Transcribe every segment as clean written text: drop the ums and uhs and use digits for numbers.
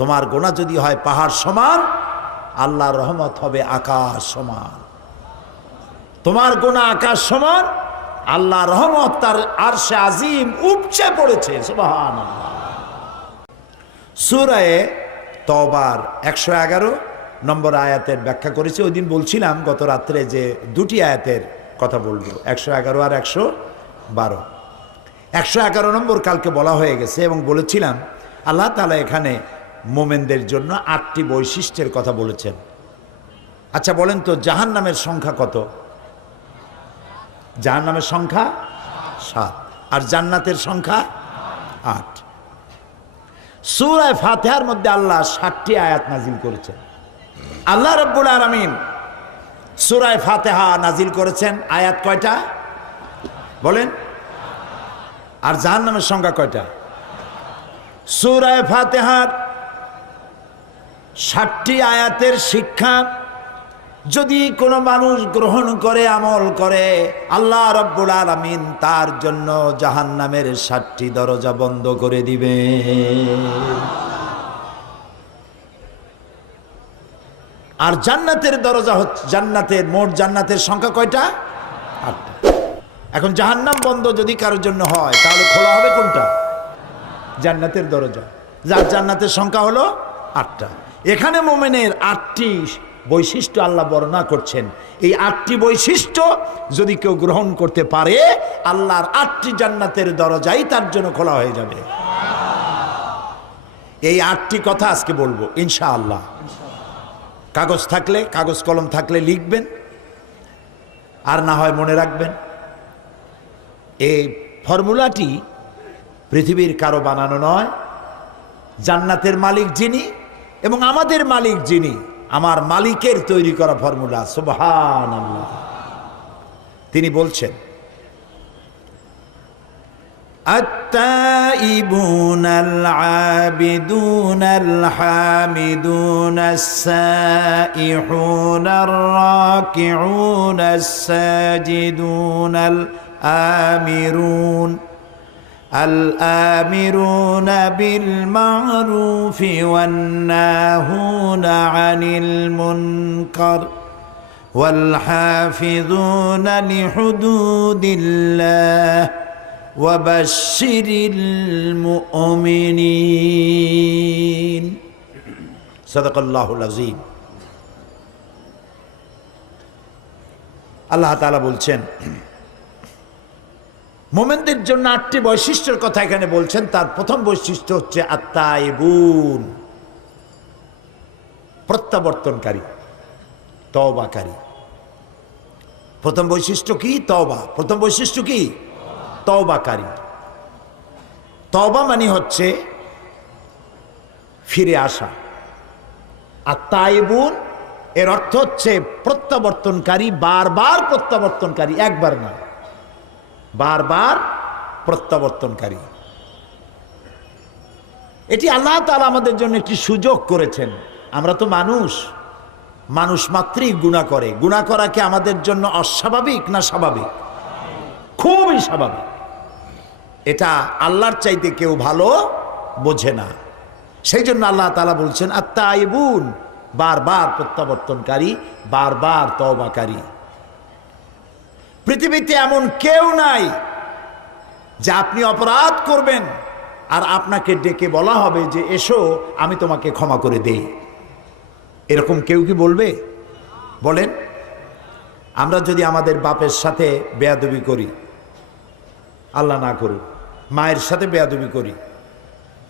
তোমার গুনাহ যদি হয় পাহাড় সমান, আল্লাহর রহমত হবে আকাশ সমান। তোমার গুনাহ আকাশ সমান, আল্লাহর রহমত তার আরশে আজিম উপচে পড়েছে। সুবহানাল্লাহ। সূরা তওবার 111 নম্বর আয়াতের ব্যাখ্যা করেছি। ওই দিন বলছিলাম গত রাত্রে যে দুটি আয়াতের কথা বলবো, 111 আর 112। 111 নম্বর কালকে বলা হয়ে গেছে এবং বলেছিলাম আল্লাহ তাআলা এখানে মোমেনদের জন্য 8টি বৈশিষ্ট্যের কথা বলেছেন। আচ্ছা বলেন তো, জাহান্নামের সংখ্যা কত? জাহান্নামের সংখ্যা 7 আর জান্নাতের সংখ্যা 8। সূরা ফাতিহার মধ্যে আল্লাহ 7টি আয়াত নাজিল করেছেন। আল্লাহ রাব্বুল আলামিন সূরা ফাতিহা নাজিল করেছেন আয়াত কয়টা বলেন? আর জাহান্নামের সংখ্যা কয়টা? সূরা ফাতিহার 7টি আয়াতের শিক্ষা যদি কোনো মানুষ গ্রহণ করে, আমল করে, আল্লাহ রাব্বুল আলামিন তার জন্য জাহান্নামের 7টি দরজা বন্ধ করে দিবে। আর জান্নাতের দরজা হচ্ছে, জান্নাতের মোট জান্নাতের সংখ্যা কয়টা? 8টা। এখন জাহান্নাম বন্ধ যদি কারোর জন্য হয় তাহলে খোলা হবে কোনটা? জান্নাতের দরজা, যার জান্নাতের সংখ্যা হলো 8টা। এখানে মুমিনের 8টি বৈশিষ্ট্য আল্লাহ বর্ণনা করছেন। এই 8টি বৈশিষ্ট্য যদি কেউ গ্রহণ করতে পারে, আল্লাহর 8টি জান্নাতের দরজাই তার জন্য খোলা হয়ে যাবে। এই 8টি কথা আজকে বলবো ইনশাআল্লাহ। কাগজ থাকলে, কাগজ কলম থাকলে লিখবেন, আর না হয় মনে রাখবেন। এই ফর্মুলাটি পৃথিবীর কারো বানানো নয়। জান্নাতের মালিক যিনি এবং আমাদের মালিক যিনি, আমার মালিকের তৈরি করা ফর্মুলা। সুবহানাল্লাহ। তিনি বলছেন, التائبون العابدون الحامدون السائحون الراكعون الساجدون الآمرون بالمعروف والناهون عن المنكر والحافظون لحدود الله وبشر المؤمنين صدق الله العظيم। আল্লাহ তাআলা বলছেন মুমিনদের জন্য 8টি বৈশিষ্ট্যের কথা এখানে বলছেন। তার প্রথম বৈশিষ্ট্য হচ্ছে আত-তাইবুন, প্রত্যাবর্তনকারী, তওবাকারী। প্রথম বৈশিষ্ট্য কি? তওবা। প্রথম বৈশিষ্ট্য কি? তওবাকারী। তওবা মানে হচ্ছে ফিরে আসা। আত-তাইবুন এর অর্থ হচ্ছে প্রত্যাবর্তনকারী, বারবার প্রত্যাবর্তনকারী, একবার না, বারবার প্রত্যাবর্তনকারী। এটি আল্লাহ তাআলা আমাদের জন্য একটি সুযোগ করেছেন। আমরা তো মানুষ, মানুষ মাত্রই গুনাহ করে। গুনাহ করা কি আমাদের জন্য অস্বাভাবিক না স্বাভাবিক? খুবই স্বাভাবিক। এটা আল্লাহর চাইতে কেউ ভালো বোঝে না। সেই জন্য আল্লাহ তাআলা বলছেন আত-তাইবুন, বারবার প্রত্যাবর্তনকারী, বারবার তওবাকারী। পৃথিবীতে এমন কেউ নাই যে আপনি অপরাধ করবেন আর আপনাকে ডেকে বলা হবে যে এসো আমি তোমাকে ক্ষমা করে দেই। এরকম কেউ কি বলবে? বলেন। আমরা যদি আমাদের বাপের সাথে বেয়াদবি করি, আল্লাহ না করুক, মায়ের সাথে বেয়াদবি করি,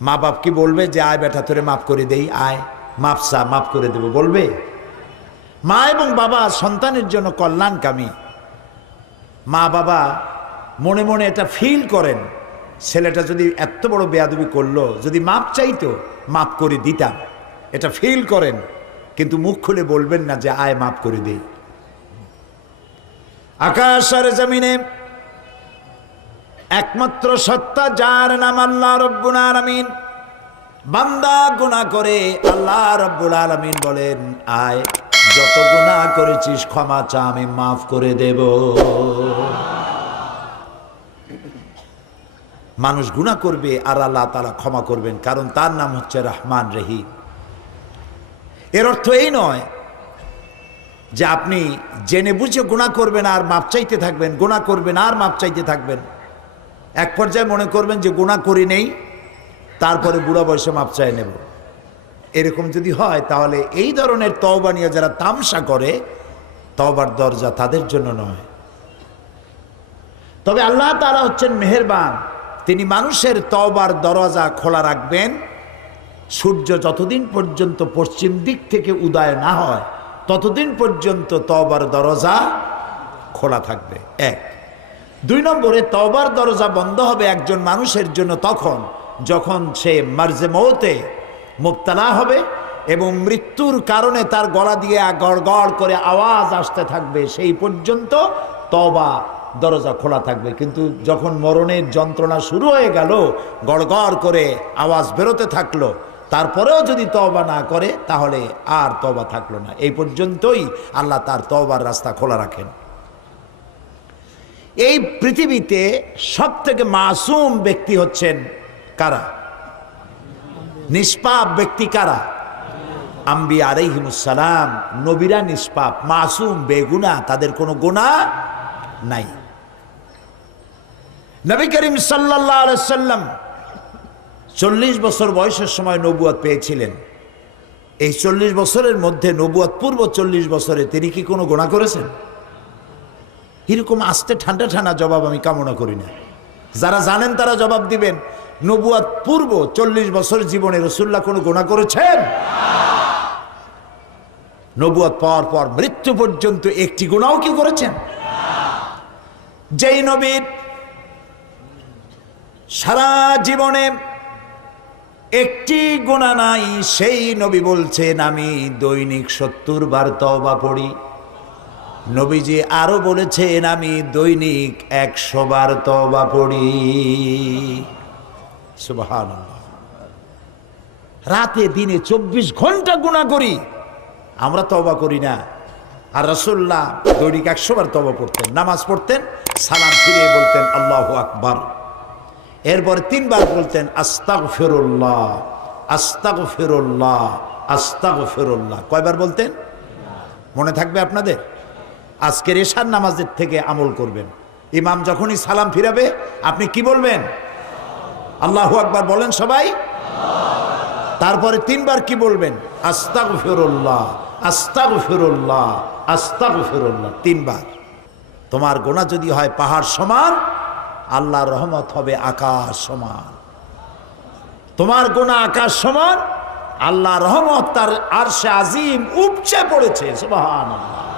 মা বাপ কি বলবে যে আয় বেটা তোরে মাফ করে দেই, আয় মাফ চা, মাফ করে দেব? বলবে? মা এবং বাবা সন্তানের জন্য কল্যাণকামী। মা বাবা মনে মনে এটা ফিল করেন, ছেলেটা যদি এত বড় বেয়াদবি করলো, যদি মাপ চাইতো মাফ করে দিতাম, এটা ফিল করেন, কিন্তু মুখ খুলে বলবেন না যে আয় মাফ করে দেই। আকাশ আর জমিনে একমাত্র সত্তা যার নাম আল্লাহ রাব্বুল আলামিন। বান্দা গুনাহ করে, আল্লাহ রাব্বুল আলামিন বলেন আয় যত গুনাহ করেছিস ক্ষমা চা, আমি মাফ করে দেব। মানুষ গুনাহ করবে আর আল্লাহ তাআলা ক্ষমা করবেন, কারণ তার নাম হচ্ছে রহমান রহিম। এর অর্থ এই নয় যে আপনি জেনে বুঝে গুনাহ করবেন আর মাপ চাইতে থাকবেন, গুনাহ করবেন আর মাপ চাইতে থাকবেন। এক পর্যায়ে মনে করবেন যে গুনাহ করি নেই, তারপরে বুড়া বয়সে মাপ চাই নেব। এরকম যদি হয় তাহলে এই ধরনের তওবা নিয়ে যারা তামসা করে, তওবার দরজা তাদের জন্য নয়। তবে আল্লাহ তাআলা হচ্ছেন মেহেরবান, তিনি মানুষের তওবার দরজা খোলা রাখবেন সূর্য যতদিন পর্যন্ত পশ্চিম দিক থেকে উদয় না হয় ততদিন পর্যন্ত তওবার দরজা খোলা থাকবে। এক। 2 নম্বরে, তওবার দরজা বন্ধ হবে একজন মানুষের জন্য তখন যখন সে মার্জে মৌতে মুবতালা হবে এবং মৃত্যুর কারণে তার গলা দিয়ে গড়গড় করে আওয়াজ আসতে থাকবে, সেই পর্যন্ত তওবা দরজা খোলা থাকবে। কিন্তু যখন মরণের যন্ত্রণা শুরু হয়ে গেল, গড়গড় করে আওয়াজ বেরোতে থাকলো, তারপরেও যদি তওবা না করে তাহলে আর তওবা থাকলো না। এই পর্যন্তই আল্লাহ তার তওবার রাস্তা খোলা রাখেন। এই পৃথিবীতে সব থেকে মাসুম ব্যক্তি হচ্ছেন কারা? নিষ্পাপ ব্যক্তি কারা? আম্বিয়া আলাইহিমুস সালাম। নবীরা নিষ্পাপ, মাসুম, বেগুনাহ, তাদের কোনো গুনাহ নাই। নবী করিম সাল্লাল্লাহু আলাইহি সাল্লাম 40 বছর বয়সের সময় নবুয়ত পেয়েছিলেন। এই 40 বছরের মধ্যে, নবুয়ত পূর্ব 40 বছরে তিনি কি কোনো গুনাহ করেছেন? এরকম আস্তে ঠান্ডা ঠান্ডা জবাব আমি কামনা করি না। যারা জানেন তারা জবাব দিবেন। নবুয়ত পূর্ব 40 বছর জীবনে রাসূলুল্লাহ কোনো গুনাহ করেছেন? নবুয়ত পাওয়ার পর মৃত্যু পর্যন্ত একটি গুনাহও কি করেছেন? যেই নবীর সারা জীবনে একটি গুনাহ নাই, সেই নবী বলছেন আমি দৈনিক 70 বার তওবা পড়ি। নবীজি আরো বলেছেন আমি দৈনিক 100 বার তওবা পড়ি। সুবহানাল্লাহ। রাতে দিনে 24 ঘন্টা গুনাহ করি, আমরা তওবা করি না। আর রাসূলুল্লাহ দৈনিক 100 বার তওবা পড়তেন। নামাজ পড়তেন, সালাম ফিরিয়ে বলতেন আল্লাহু আকবার। এরপরে 3 বার বলতেন আস্তাগফিরুল্লাহ, আস্তাগফিরুল্লাহ, আস্তাগফিরুল্লাহ। কয়বার বলতেন? মনে থাকবে আপনাদের? আজকের এশার নামাজের থেকে আমল করবেন। ইমাম যখনই সালাম ফিরাবে আপনি কি বলবেন? আল্লাহু আকবার বলেন সবাই। তারপরে 3 বার কি বলবেন? আস্তাগফিরুল্লাহ, আস্তাগফিরুল্লাহ, আস্তাগফিরুল্লাহ। 3 বার। তোমার গুনাহ যদি হয় পাহাড় সমান, আল্লাহর রহমত হবে আকাশ সমান। তোমার গুনাহ আকাশ সমান, আল্লাহর রহমত তার আরশে আজিম উপচে পড়েছে। সুবহানাল্লাহ।